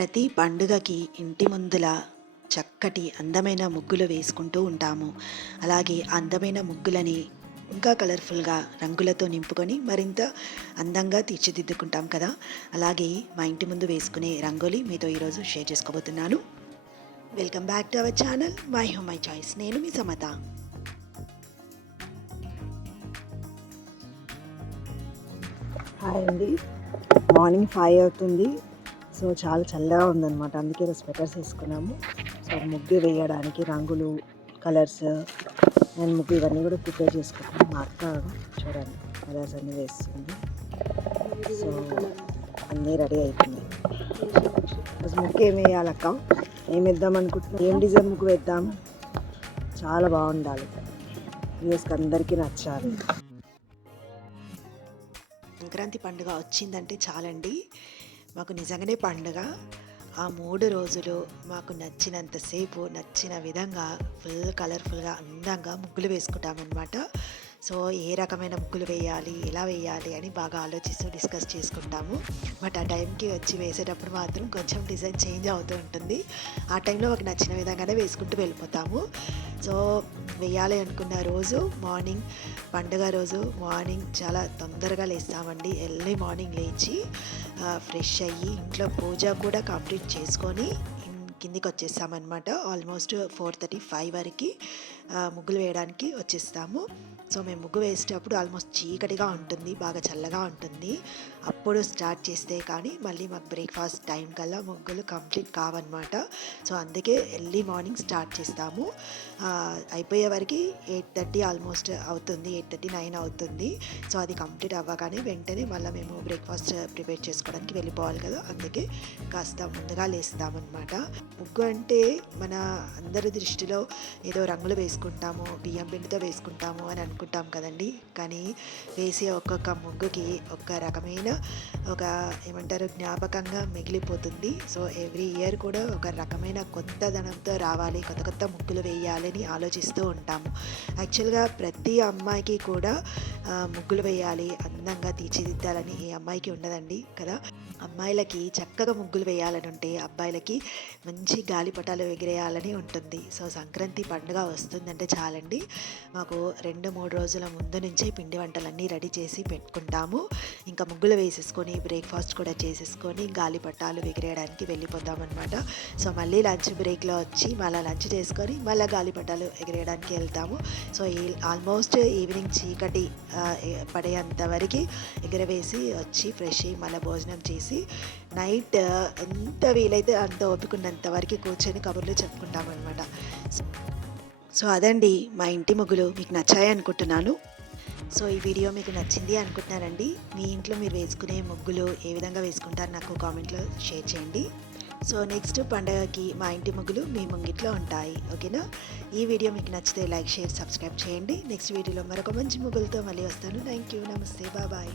ప్రతి పండుగకి ఇంటి ముందుల చక్కటి అందమైన ముగ్గులు వేసుకుంటూ ఉంటాము. అలాగే అందమైన ముగ్గులని ఇంకా కలర్ఫుల్గా రంగులతో నింపుకొని మరింత అందంగా తీర్చిదిద్దుకుంటాం కదా. అలాగే మా ఇంటి ముందు వేసుకునే రంగోలి మీతో ఈరోజు షేర్ చేసుకోబోతున్నాను. Welcome back to our channel my home my choice. నేను మీ సమత. హాయ్ అండి. మార్నింగ్ 5 అవుతుంది. సో చాలా చల్లగా ఉందన్నమాట. అందుకే ఈరోజు స్వెటర్స్ వేసుకున్నాము. సో ముగ్గు వేయడానికి రంగులు, కలర్స్, నేను ముగ్గు ఇవన్నీ కూడా ప్రిపేర్ చేసుకుంటాను. మా అక్క చూడండి కలర్స్ అన్నీ వేస్తుంది. సో అన్నీ రెడీ అయిపోయింది. ఈరోజు ముగ్గు ఏం వేయాలక్క? ఏం వేద్దాం అనుకుంటున్నాం? ఏం డిజైన్ ముగ్గు వేద్దాం? చాలా బాగుండాలి, వ్యూస్కి అందరికీ నచ్చాలి. సంక్రాంతి పండుగ వచ్చిందంటే చాలండి, మాకు నిజంగానే పండుగ. ఆ 3 రోజులు మాకు నచ్చినంతసేపు నచ్చిన విధంగా ఫుల్ కలర్ఫుల్గా అందంగా ముగ్గులు వేసుకుంటామన్నమాట. సో ఏ రకమైన ముగ్గులు వేయాలి, ఎలా వేయాలి అని బాగా ఆలోచిస్తూ డిస్కస్ చేసుకుంటాము. బట్ ఆ టైంకి వచ్చి వేసేటప్పుడు మాత్రం కొంచెం డిజైన్ చేంజ్ అవుతూ ఉంటుంది. ఆ టైంలో మాకు నచ్చిన విధంగానే వేసుకుంటూ వెళ్ళిపోతాము. సో వేయాలి అనుకున్న రోజు మార్నింగ్, పండుగ రోజు మార్నింగ్ చాలా తొందరగా లేస్తామండి. ఎర్లీ మార్నింగ్ లేచి ఫ్రెష్ అయ్యి ఇంట్లో పూజ కూడా కంప్లీట్ చేసుకొని కిందికి వచ్చేస్తామన్నమాట. ఆల్మోస్ట్ 4:35 వరకు ముగ్గులు వేయడానికి వచ్చేస్తాము. సో మేము ముగ్గు వేసేటప్పుడు ఆల్మోస్ట్ చీకటిగా ఉంటుంది, బాగా చల్లగా ఉంటుంది. అప్పుడు స్టార్ట్ చేస్తే కానీ మళ్ళీ మాకు బ్రేక్ఫాస్ట్ టైం కల్లా ముగ్గులు కంప్లీట్ కావన్నమాట. సో అందుకే ఎర్లీ మార్నింగ్ స్టార్ట్ చేస్తాము. అయిపోయే వరకు 8:30 ఆల్మోస్ట్ అవుతుంది, 8:30, 9 అవుతుంది. సో అది కంప్లీట్ అవ్వగానే వెంటనే మళ్ళీ మేము బ్రేక్ఫాస్ట్ ప్రిపేర్ చేసుకోవడానికి వెళ్ళిపోవాలి కదా, అందుకే కాస్త ముందుగా లేస్తామన్నమాట. ముగ్గు అంటే మన అందరి దృష్టిలో ఏదో రంగులు వేసుకుంటాము, బియ్యం పిండితో వేసుకుంటాము అని అనుకుంటాం కదండి. కానీ వేసే ఒక్కొక్క ముగ్గుకి ఒక రకమైన ఒక ఏమంటారు జ్ఞాపకంగా మిగిలిపోతుంది. సో ఎవ్రీ ఇయర్ కూడా ఒక రకమైన కొత్తదనంతో రావాలి, కొత్త కొత్త ముగ్గులు వేయాలని ఆలోచిస్తూ ఉంటాము. యాక్చువల్గా ప్రతి అమ్మాయికి కూడా ముగ్గులు వేయాలి, అందంగా తీర్చిదిద్దాలని ఏ అమ్మాయికి ఉండదండి కదా. అమ్మాయిలకి చక్కగా ముగ్గులు వేయాలని ఉంటే, అబ్బాయిలకి మంచి గాలిపటాలు ఎగిరేయాలని ఉంటుంది. సో సంక్రాంతి పండుగ వస్తుందంటే చాలండి, మాకు 2-3 రోజుల ముందు నుంచే పిండి వంటలన్నీ రెడీ చేసి పెట్టుకుంటాము. ఇంకా ముగ్గులు వేసేసుకొని బ్రేక్ఫాస్ట్ కూడా చేసేసుకొని గాలిపటాలు ఎగిరేయడానికి వెళ్ళిపోతామన్నమాట. సో మళ్ళీ లంచ్ బ్రేక్లో వచ్చి మళ్ళీ లంచ్ చేసుకొని మళ్ళీ గాలిపటాలు ఎగిరేయడానికి వెళ్తాము. సో ఆల్మోస్ట్ ఈవినింగ్ చీకటి పడేంత వరకు ఎగరవేసి వచ్చి ఫ్రెష్ అయ్యి మళ్ళీ భోజనం చేసి నైట్ ఎంత వీలైతే అంత ఓపికన్నంత వరకు కూర్చొని కబుర్లు చెప్పుకుంటామన్నమాట. సో అదండి మా ఇంటి ముగ్గులు. మీకు నచ్చాయి అనుకుంటున్నాను. సో ఈ వీడియో మీకు నచ్చింది అనుకుంటున్నానండి. మీ ఇంట్లో మీరు వేసుకునే ముగ్గులు ఏ విధంగా వేసుకుంటారు నాకు కామెంట్లో షేర్ చేయండి. సో నెక్స్ట్ పండగకి మా ఇంటి ముగ్గులు మీ ముంగిట్లో ఉంటాయి, ఓకేనా? ఈ వీడియో మీకు నచ్చితే లైక్, షేర్, సబ్స్క్రైబ్ చేయండి. నెక్స్ట్ వీడియోలో మరొక మంచి ముగ్గులతో మళ్ళీ వస్తాను. థ్యాంక్ యూ, నమస్తే, బాయ్.